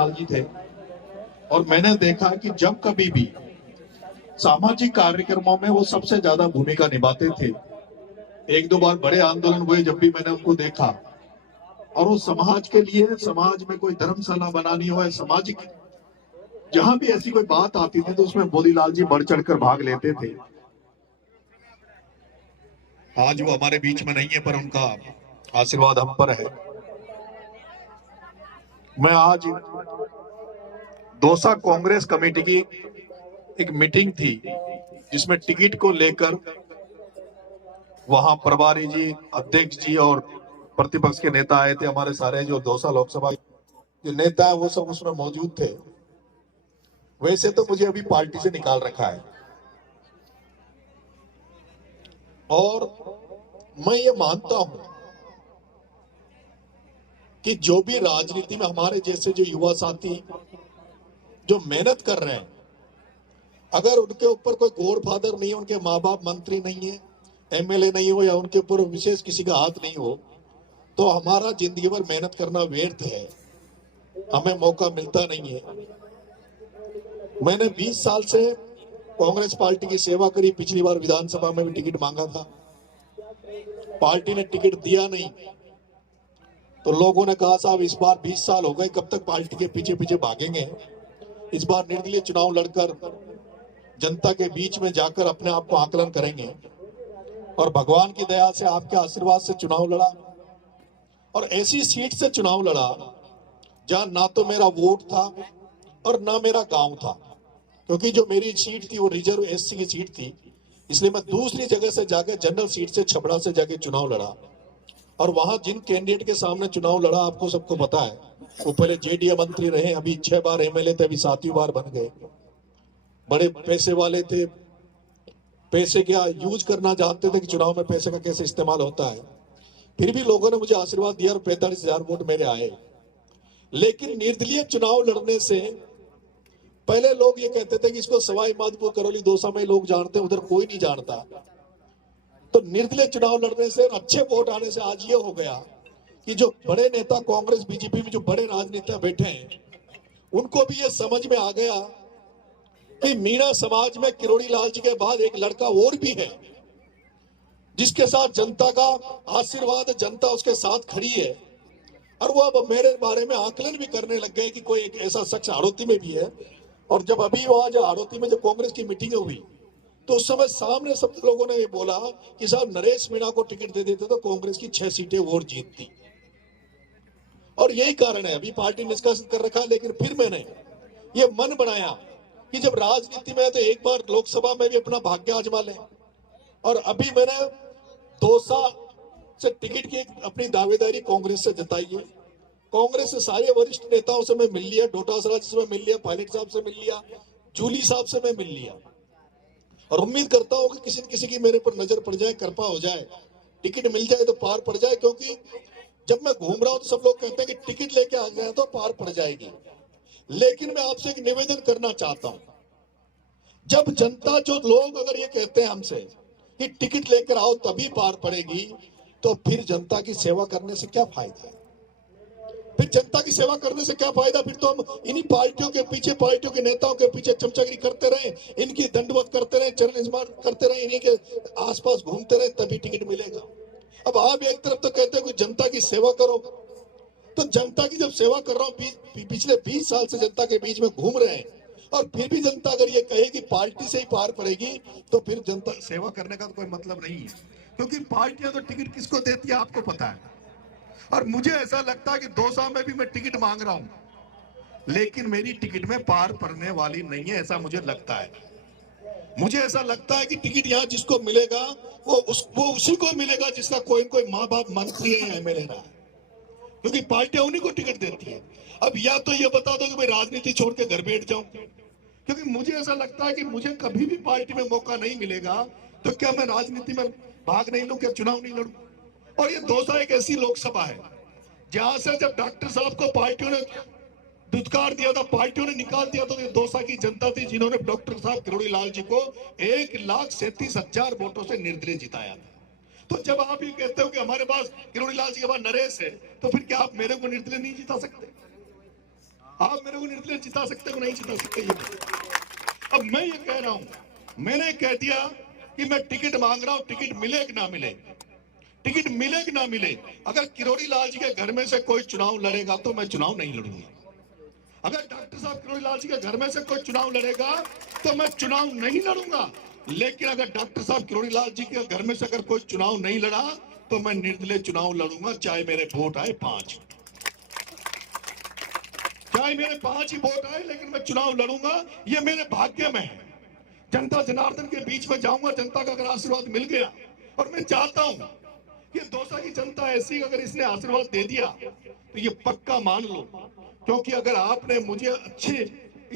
लाल जी थे और मैंने देखा कि जब कभी भी सामाजिक कार्यक्रमों में वो सबसे ज्यादा भूमिका निभाते थे। एक दो बार बड़े आंदोलन हुए जब भी मैंने उनको देखा, और वो समाज के लिए, समाज में कोई धर्मशाला बनानी हो, सामाजिक जहां भी ऐसी कोई बात आती थी तो उसमें बोलीलाल जी बढ़ चढ़कर भाग लेते थे। आज वो हमारे बीच में नहीं है, पर उनका आशीर्वाद हम पर है। मैं आज दौसा कांग्रेस कमेटी की एक मीटिंग थी जिसमें टिकट को लेकर वहां प्रभारी जी, अध्यक्ष जी और प्रतिपक्ष के नेता आए थे। हमारे सारे जो दौसा लोकसभा जो नेता है वो सब उसमें मौजूद थे। वैसे तो मुझे अभी पार्टी से निकाल रखा है और मैं ये मानता हूं कि जो भी राजनीति में हमारे जैसे जो युवा साथी जो मेहनत कर रहे हैं, अगर उनके ऊपर कोई गॉड फादर नहीं है, उनके माँ बाप मंत्री नहीं है, एमएलए नहीं हो, या उनके ऊपर विशेष किसी का हाथ नहीं हो, तो हमारा जिंदगी भर मेहनत करना व्यर्थ है, हमें मौका मिलता नहीं है। मैंने 20 साल से कांग्रेस पार्टी की सेवा करी। पिछली बार विधानसभा में भी टिकट मांगा था, पार्टी ने टिकट दिया नहीं, तो लोगों ने कहा साहब इस बार 20 साल हो गए, कब तक पार्टी के पीछे पीछे भागेंगे, इस बार निर्दलीय चुनाव लड़कर जनता के बीच में जाकर अपने आप को आकलन करेंगे। और भगवान की दया से, आपके आशीर्वाद से चुनाव लड़ा और ऐसी सीट से चुनाव लड़ा जहां ना तो मेरा वोट था और ना मेरा गांव था, क्योंकि जो मेरी सीट थी वो रिजर्व एससी की सीट थी, इसलिए मैं दूसरी जगह से जाके जनरल सीट से छपड़ा से जाके चुनाव लड़ा। और वहां जिन कैंडिडेट के सामने चुनाव लड़ा, आपको सबको पता है, वो पहले जेडीए मंत्री रहे, अभी 6 बार एमएलए थे, अभी 7वीं बार बन गए। बड़े पैसे वाले थे, पैसे क्या यूज करना जानते थे कि चुनाव में पैसे का कैसे इस्तेमाल होता है। फिर भी लोगों ने मुझे आशीर्वाद दिया और 45,000 वोट मेरे आए। लेकिन निर्दलीय चुनाव लड़ने से पहले लोग ये कहते थे कि इसको सवाई माधोपुर, करौली, दौसा में लोग जानते हैं, उधर कोई नहीं जानता। तो निर्दलीय चुनाव लड़ने से, अच्छे वोट आने से आज ये हो गया कि जो बड़े नेता कांग्रेस बीजेपी में जो बड़े राजनेता बैठे हैं, उनको भी ये समझ में आ गया कि मीणा समाज में किरोड़ी लाल जी के बाद एक लड़का और भी है जिसके साथ जनता का आशीर्वाद, जनता उसके साथ खड़ी है। और वो अब मेरे बारे में आकलन भी करने लग गए कि कोई एक ऐसा शख्स हाड़ौती में भी है। और जब अभी वहां जो हाड़ौती में जो कांग्रेस की मीटिंग हुई, तो उस समय सामने सब लोगों ने ये बोला कि साहब नरेश मीणा को टिकट दे देते तो कांग्रेस की 6 सीटें और जीतती। और यही कारण है, अभी पार्टी निष्कासित कर रखा है, लेकिन फिर मैंने ये मन बनाया कि जब राजनीति में है तो एक बार लोकसभा में भी अपना भाग्य आजमा लें। और अभी मैंने दौसा से टिकट की अपनी दावेदारी कांग्रेस से जताई है। कांग्रेस से सारे वरिष्ठ नेताओं से मैं मिल लिया, डोटासरा से मैं मिल लिया, पायलट साहब से मिल लिया, जूली साहब से मैं मिल लिया, और उम्मीद करता हूं कि किसी न किसी की मेरे पर नजर पड़ जाए, कृपा हो जाए, टिकट मिल जाए तो पार पड़ जाए। क्योंकि जब मैं घूम रहा हूं तो सब लोग कहते हैं कि टिकट लेके आ गए तो पार पड़ जाएगी। लेकिन मैं आपसे एक निवेदन करना चाहता हूं, जब जनता, जो लोग अगर ये कहते हैं हमसे कि टिकट लेकर आओ तभी पार पड़ेगी, तो फिर जनता की सेवा करने से क्या फायदा है? फिर जनता की सेवा करने से क्या फायदा? फिर तो हम इन्हीं पार्टियों के पीछे, पार्टियों के नेताओं के पीछे चमचागिरी करते रहे, इनकी दंडवत करते रहे, चरण स्मरण करते रहे, इन्हीं के आसपास घूमते रहे, तभी टिकट मिलेगा। अब आप एक तरफ तो कहते हो कि जनता की सेवा करो, तो जनता की जब सेवा कर रहा हूं, पिछले 20 साल से जनता के बीच में घूम रहे हैं, और फिर भी जनता अगर ये कहे कि पार्टी से ही पार पड़ेगी, तो फिर जनता सेवा करने का तो कोई मतलब नहीं है। क्योंकि पार्टियां तो टिकट किसको देती है आपको पता है। और मुझे ऐसा लगता है कि दौसा में भी मैं टिकट मांग रहा हूं, लेकिन मेरी टिकट में पार पड़ने वाली नहीं है, ऐसा मुझे लगता है। मुझे ऐसा लगता है कि टिकट यहाँ जिसको मिलेगा वो उसी को मिलेगा जिसका कोई कोई माँ बाप मंत्री है, एमएलए रहा है, क्योंकि पार्टियां उन्हीं को टिकट देती है। अब या तो ये बता दो कि मैं राजनीति छोड़ के घर बैठ जाऊं, क्योंकि मुझे ऐसा लगता है कि मुझे कभी भी पार्टी में मौका नहीं मिलेगा तो क्या मैं राजनीति में भाग नहीं लूं, क्या चुनाव नहीं लड़ूं? और ये दौसा एक ऐसी लोकसभा है जहां से जब डॉक्टर साहब को पार्टियों ने दुत्कार दिया था, पार्टियों ने निकाल दिया था, तो दौसा की जनता थी जिन्होंने डॉक्टर साहब किरोड़ी लाल जी को 1,37,000 वोटों से निर्दलीय जिताया था। तो जब आप ये कहते हो कि हमारे पास किरोड़ी लाल जी के पास नरेश है, तो फिर क्या आप मेरे को निर्दलीय नहीं जिता सकते? आप मेरे को निर्दलीय जिता सकते हो, नहीं जिता सकते। ये अब मैं ये कह रहा हूं, मैंने कह दिया कि मैं टिकट मांग रहा हूं, टिकट मिले कि ना मिले, टिकट मिले कि ना मिले। अगर किरोड़ी लाल जी के घर में से कोई चुनाव लड़ेगा तो मैं चुनाव नहीं लड़ूंगा। अगर डॉक्टर साहब किरोड़ी लाल जी के घर में से कोई चुनाव लड़ेगा तो मैं चुनाव नहीं लड़ूंगा। लेकिन अगर डॉक्टर साहब किरोड़ी लाल जी के घर में से अगर कोई चुनाव नहीं लड़ा तो मैं निर्दलीय चुनाव लड़ूंगा, चाहे मेरे वोट आए 5, चाहे मेरे 5 ही वोट आए, लेकिन मैं चुनाव लड़ूंगा। ये मेरे भाग्य में है। जनता जनार्दन के बीच में जाऊंगा, जनता का अगर आशीर्वाद मिल गया, और मैं चाहता हूं कि दौसा की जनता ऐसी, अगर इसने आशीर्वाद दे दिया तो ये पक्का मान लो, क्योंकि अगर आपने मुझे अच्छी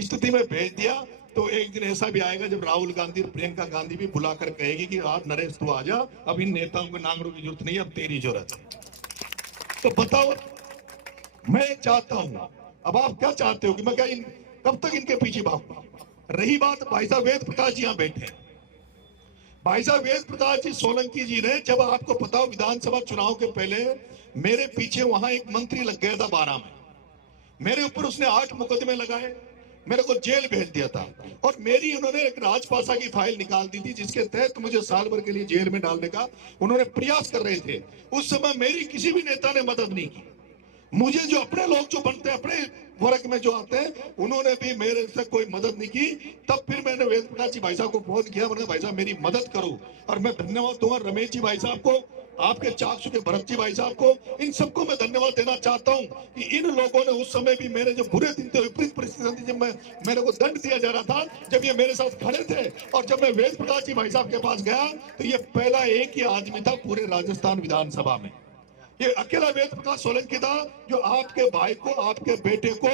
स्थिति में भेज दिया तो एक दिन ऐसा भी आएगा जब राहुल गांधी और प्रियंका गांधी भी बुलाकर कहेगी कि आप नरेश तू आ जा, अब इन नेताओं को नांगरों की जरूरत नहीं, अब तेरी जरूरत है। तो बताओ, मैं चाहता हूं, अब आप क्या चाहते हो कि मैं क्या कब तक इनके पीछे भागूं? रही बात भाई साहब वेद प्रकाश जी यहाँ बैठे हैं, भाई साहब वेद प्रकाश जी सोलंकी जी ने, जब आपको पता हो विधानसभा चुनाव के पहले मेरे पीछे वहां एक मंत्री लग गया था 12 में, मेरे ऊपर उसने 8 मुकदमे लगाए, मेरे को जेल भेज दिया था, और मेरी उन्होंने एक राजपासा की फाइल निकाल दी थी जिसके तहत मुझे साल भर के लिए जेल में डालने का उन्होंने प्रयास कर रहे थे। उस समय मेरी किसी भी नेता ने मदद नहीं की। मुझे जो अपने लोग जो बनते हैं, अपने वर्ग में जो आते हैं, उन्होंने भी मेरे से कोई मदद नहीं की। तब फिर मैंने वेद प्रकाश जी भाई साहब को फोन किया, मैंने भाई साहब मेरी मदद करो, और मैं धन्यवाद दूंगा रमेश जी भाई साहब को, आपके चाकसू के भरत जी भाई साहब को, इन सबको मैं धन्यवाद देना चाहता हूं कि इन लोगों ने उस समय भी मेरे जो बुरे दिन थे, विपरीत परिस्थिति थी, जब मेरे को दंड दिया जा रहा था, जब ये मेरे साथ खड़े थे, और जब मैं वेद प्रकाश जी भाई साहब के पास गया तो ये पहला एक ही आदमी था पूरे राजस्थान विधानसभा में, ये अकेला वेद प्रकाश सोलंकी था जो आपके भाई को, आपके बेटे को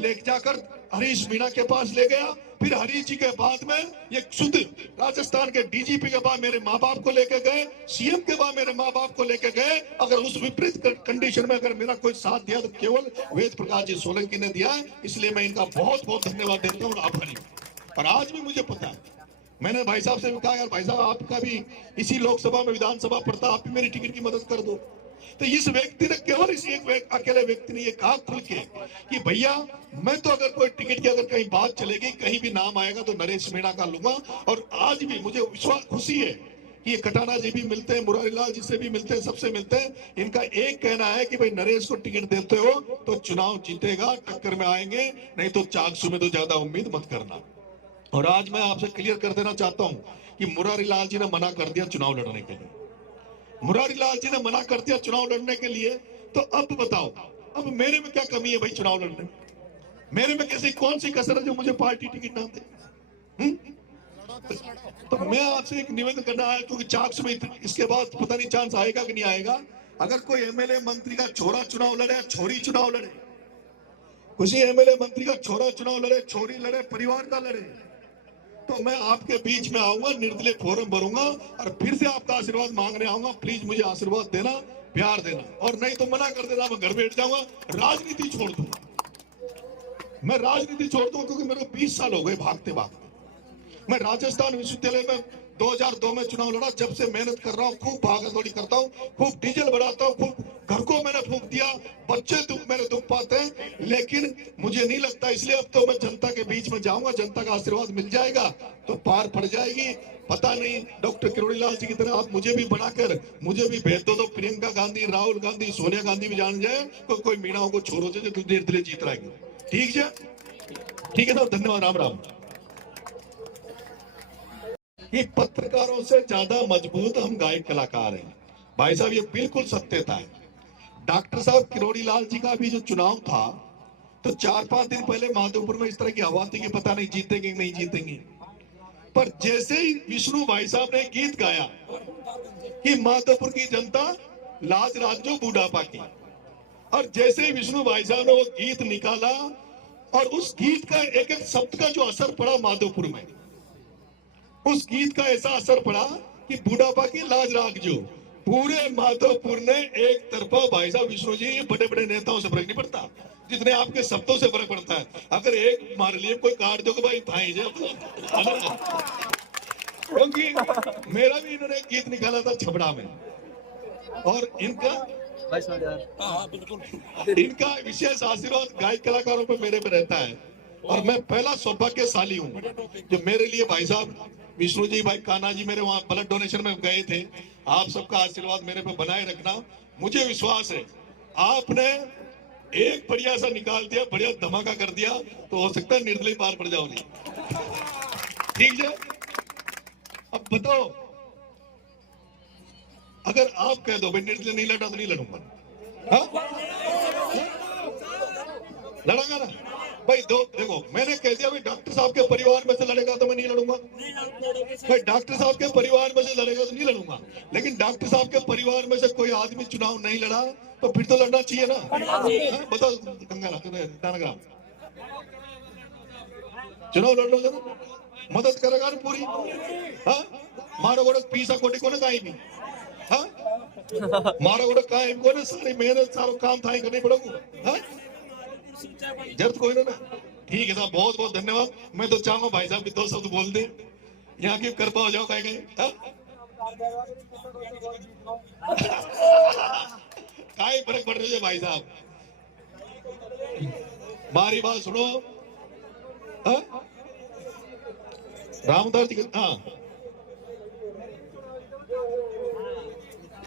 ले जाकर हरीश मीणा के पास ले गया। फिर हरीश जी के बाद में ये शुद्ध राजस्थान के डीजीपी के बाद मेरे माँ बाप को लेके गए, सीएम के बाद मेरे माँ बाप को लेके गए। अगर उस विपरीत कंडीशन में अगर मेरा कोई साथ दिया तो केवल वेद प्रकाश जी सोलंकी ने दिया, इसलिए मैं इनका बहुत बहुत धन्यवाद देता हूँ, आभारी हूँ। और आज भी मुझे पता है, मैंने भाई साहब से भी कहा, यार भाई साहब आपका भी इसी लोकसभा में विधानसभा पड़ता, आप भी मेरी टिकट की मदद कर दो। तो इस व्यक्ति ने, केवल इस एक अकेले व्यक्ति ने ये कहा खुल के कि भैया मैं तो अगर कोई टिकट की अगर कहीं बात चलेगी, कहीं भी नाम आएगा तो नरेश मीणा का लूंगा। और आज भी मुझे विश्वास, खुशी है कि ये कटाना जी भी मिलते हैं, मुरारी लाल जी से भी मिलते हैं, सबसे मिलते हैं। इनका एक कहना है कि भाई नरेश को टिकट देते हो तो चुनाव जीतेगा, टक्कर में आएंगे, नहीं तो चाकसू में तो ज्यादा उम्मीद मत करना। और आज मैं आपसे क्लियर कर देना चाहता हूं कि मुरारी लाल जी ने मना कर दिया चुनाव लड़ने के लिए, मुरारी लाल जी ने मना कर दिया चुनाव लड़ने के लिए। तो अब बताओ, अब मेरे में क्या कमी है भाई चुनाव लड़ने में? मेरे में कैसी कौन सी कसर है जो मुझे पार्टी टिकट ना दे? तो मैं आपसे एक निवेदन करना है, क्योंकि चाकसू में इसके बाद पता नहीं चांस आएगा कि नहीं आएगा। अगर कोई एमएलए मंत्री का छोरा चुनाव लड़े, छोरी चुनाव लड़े, किसी एमएलए मंत्री का छोरा चुनाव लड़े, छोरी लड़े, परिवार का लड़े, तो मैं आपके बीच में आऊंगा, निर्दलीय फोरम भरूंगा और फिर से आपका आशीर्वाद मांगने आऊंगा। प्लीज मुझे आशीर्वाद देना, प्यार देना, और नहीं तो मना कर देना, मैं घर बैठ जाऊंगा, राजनीति छोड़ दूंगा। मैं राजनीति छोड़ दूंगा क्योंकि मेरे को 20 साल हो गए भागते भागते। मैं राजस्थान विश्वविद्यालय में 2002 में चुनाव लड़ा, जब से मेहनत कर रहा हूँ, खूब भागा दौड़ी करता हूँ, खूब डीजल बढ़ाता हूँ, खूब घर को मैंने फूंक दिया, बच्चे मेरे दुख पाते हैं, लेकिन मुझे नहीं लगता। इसलिए अब तो मैं जनता के बीच में जाऊंगा, जनता का आशीर्वाद मिल जाएगा तो पार पड़ जाएगी। पता नहीं डॉक्टर किरोड़ी लाल जी की तरह आप मुझे भी बनाकर मुझे भी भेज दो तो प्रियंका गांधी, राहुल गांधी, सोनिया गांधी भी जान जाए तो कोई मीणाओं को छोड़ो जो निर्दलीय जीत रहेंगे। ठीक है, ठीक है साहब, धन्यवाद, राम राम। ये पत्रकारों से ज्यादा मजबूत हम गायक कलाकार हैं भाई साहब, ये बिल्कुल सत्यता है। डॉक्टर साहब किरोड़ी लाल जी का भी जो चुनाव था तो 4-5 दिन पहले माधोपुर में इस तरह की हवा थी कि पता नहीं जीतेंगे नहीं जीतेंगे, पर जैसे ही विष्णु भाई साहब ने गीत गाया कि माधोपुर की जनता लाज राज्यो बुढ़ापा की, और जैसे ही विष्णु भाई साहब ने वो गीत निकाला और उस गीत का एक एक शब्द का जो असर पड़ा माधोपुर में, उस गीत का ऐसा असर पड़ा कि बुढ़ापा की लाज राखजो, पूरे माधोपुर ने एक तरफा। भाई साहब विष्णु जी, बड़े बड़े नेताओं से फर्क नहीं पड़ता, जितने आपके शब्दों से फर्क पड़ता है। अगर एक मार लिए कोई काट दो भाई भाई क्योंकि मेरा भी इन्होंने गीत निकाला था छबड़ा में, और इनका इनका विशेष आशीर्वाद गायक कलाकारों पे मेरे पे रहता है। और मैं पहला सौभाग्यशाली हूँ जो मेरे लिए भाई साहब विष्णु जी, भाई कान्हा जी मेरे वहां ब्लड डोनेशन में गए थे। आप सबका आशीर्वाद मेरे पे बनाए रखना। मुझे विश्वास है आपने एक बढ़िया सा निकाल दिया, बढ़िया धमाका कर दिया, तो हो सकता है निर्दलीय पार पड़ जाओगी। ठीक है, अब बताओ, अगर आप कह दो भाई निर्दलीय नहीं लड़ा तो नहीं लड़ूंगा, हाँ? लड़ांगा ना भाई। दो देखो, मैंने कह दिया भाई डॉक्टर साहब के परिवार में से लड़ेगा तो मैं नहीं लड़ूंगा भाई। डॉक्टर साहब के परिवार में से लड़ेगा तो नहीं लड़ूंगा, लेकिन डॉक्टर साहब के परिवार में से कोई आदमी चुनाव नहीं लड़ा तो फिर तो लड़ना चाहिए ना, हाँ? बताओ गंगाराम, चुनाव लड़ लो जरा, मदद करेगा ना पूरी, हाँ? मारो गोड़ पीसा कोटी को ना कहीं भी, हाँ? मारो गोड़ काहे को ना, सारी मेहनत सारो काम था करनी पड़ेगा, हाँ? जरूरत कोई ना। ठीक है साहब, बहुत बहुत धन्यवाद। मैं तो चाहूंगा भाई साहब भी दो शब्द बोल दे, यहाँ की कृपा हो जाओ कहीं कहीं, काहे फर्क पड़ रही है भाई साहब, हमारी बात सुनो, हाँ? रामदास जी, हाँ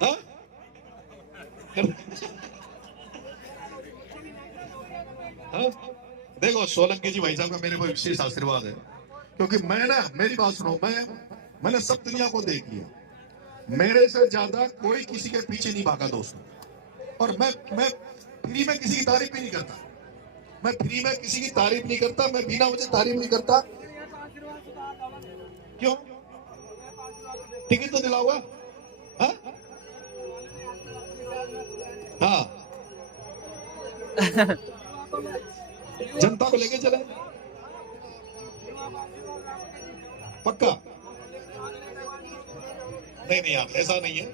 हाँ? हाँ? देखो सोलंकी जी भाई साहब का मेरे को विशेष आशीर्वाद है, क्योंकि मैं ना, मेरी बात सुनो, मैंने सब दुनिया को देख लिया, मेरे से ज्यादा कोई किसी के पीछे नहीं भागा दोस्तों। और मैं फ्री में किसी की तारीफ भी नहीं करता, मैं फ्री में किसी की तारीफ नहीं करता, मैं बिना मुझे तारीफ नहीं करता। क्यों? टिकट तो दिला हुआ, हाँ? हाँ जनता को लेके चले, पक्का? नहीं नहीं यार, ऐसा नहीं है।